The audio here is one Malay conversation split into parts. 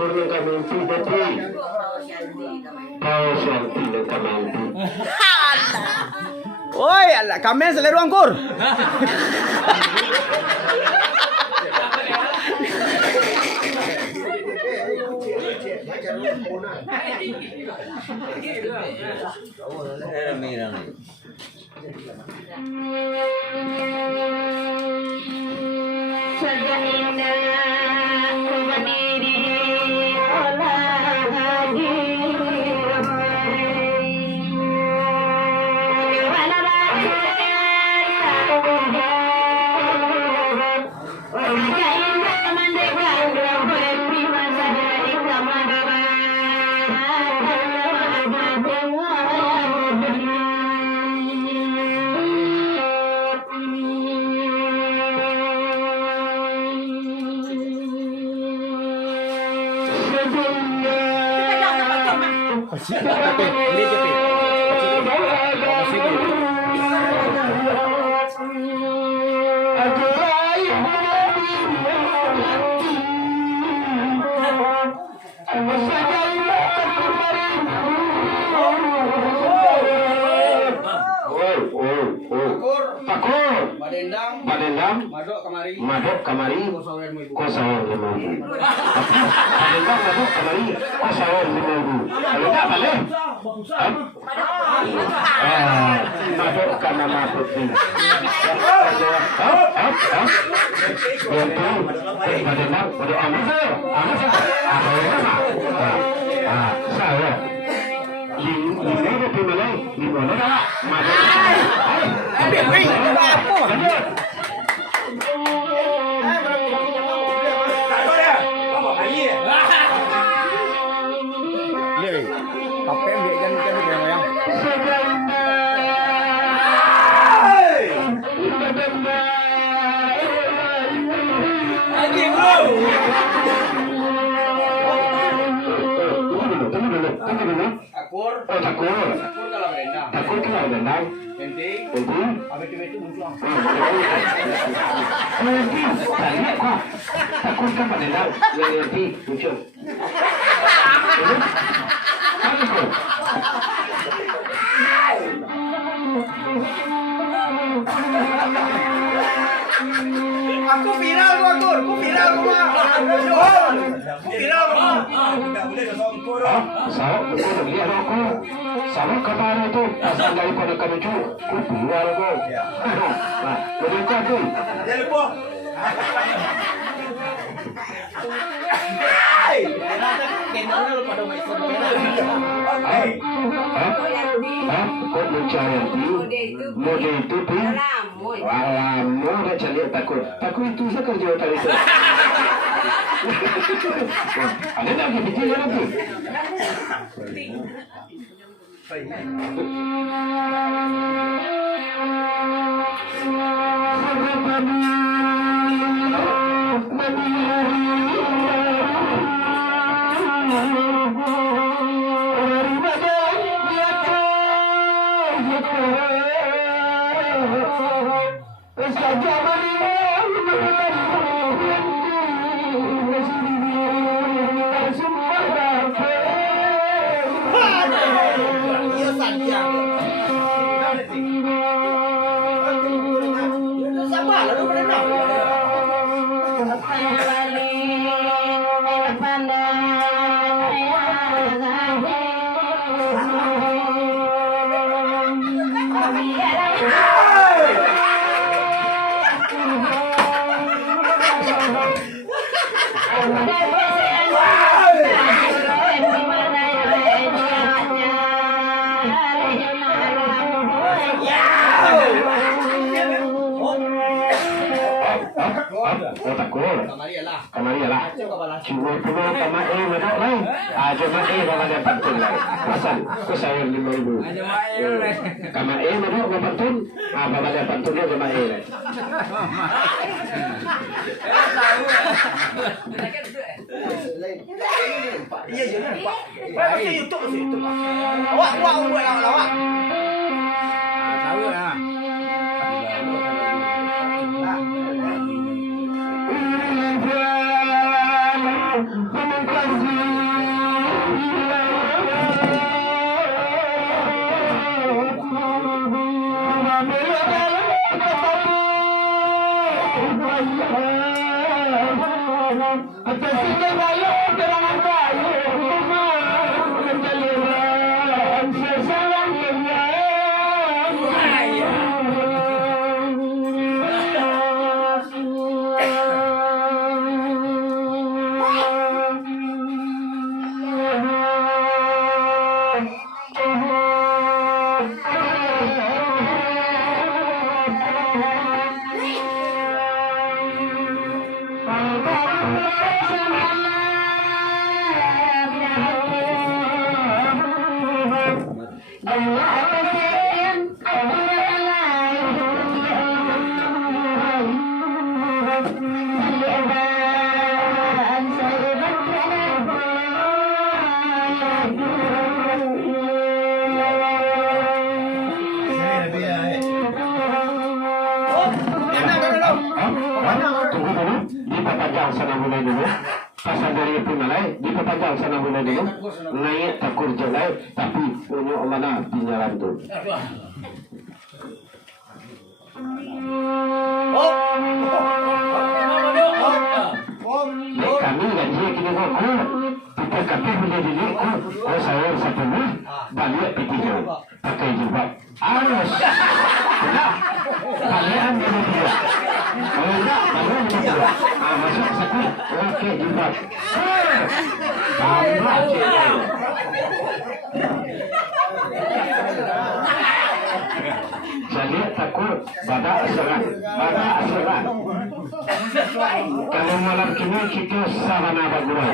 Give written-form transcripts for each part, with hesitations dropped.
kurang kamanti tadi. Kau syanti dan kamanti. Oi, kamen selalu angkur. Padendang, madok kamari, kosawar 5.000. Padendang, madok kamari, kosawar 5.000. Kalau tak boleh, madok kana maputih. Padendang, madok amat saya. Ini lebih mulai, di mana madok. Takut kalau dendam. Takut kan dendam. Nanti muncul. Aku viral aku viral Sama kemarin itu asal daripada kami cu, viral aku. Nah, begitu tuh. Kau mencari mode itu pun alamu dah cari takut itu saya kerja tadi itu. Ada lagi bikin lagi. Kamari lah. Cuma punya kamar mana lain. Cuma kalau ada pantun lain. Pasal aku sayur 5.000. Kamar mana ada pantun. Kalau ada pantun dia kamar lain. Iya jangan Pak. Masih YouTube masih YouTube. Awak buat lawak. Tahu lah. Thank you. Tersikat raya terangan kayu menjaliran sesaran diperpanjang sana mulai dulu. Pasal dari Punalai diperpanjang sana mulai dulu. Naik takur jelai tapi punya mana pinjalan tu. Kami gaji kini aku. Kita kata menjadi aku. Oh saya satu ni balik ketiga pakai jilbab. Arus. Tidak. Kalian ini dia. Kalau tidak, kalian ini dia. Masuk satu. Okey jilbab. Tambah cik. Jadi takut pada asaran. Kalau malam kini kita savana bagurau.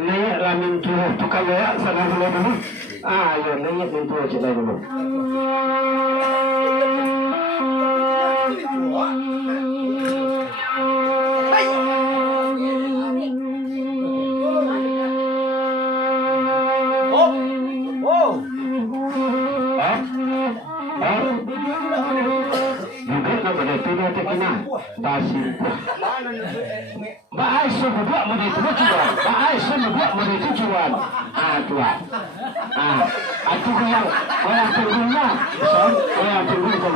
Naik ramin turun tukar layak sana dulu. Ayo naik turun cik dulu. Bahaya buat model itu tujuan. Bahaya buat model itu tujuan. Tuan. Aku yang tunggunya. Yang tunggu betul.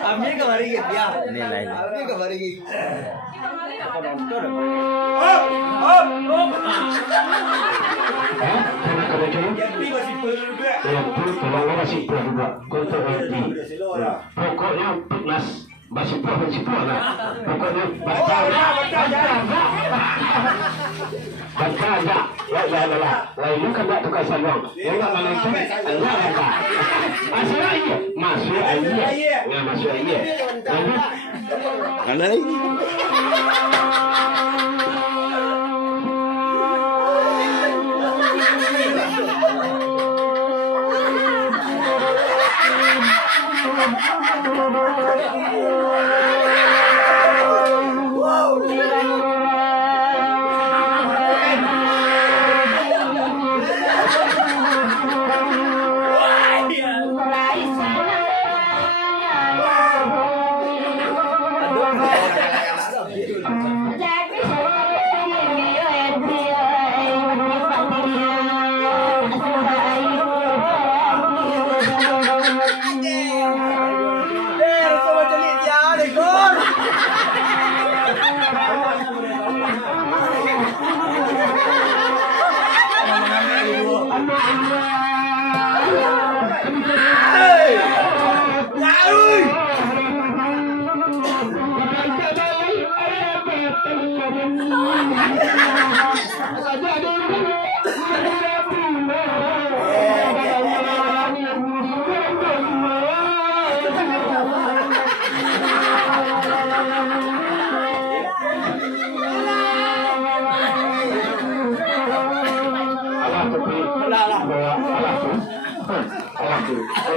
Ambil kemari gitu ya. Nilai. Ambil kemari gitu. Masih juga. Pokoknya fitness masih lah. Pokoknya baca enggak. Ya. Lalu kan tak tukar salong. Yang nak menonton enggak apa. Masuk aja. Ya masuk aja. Mana lagi?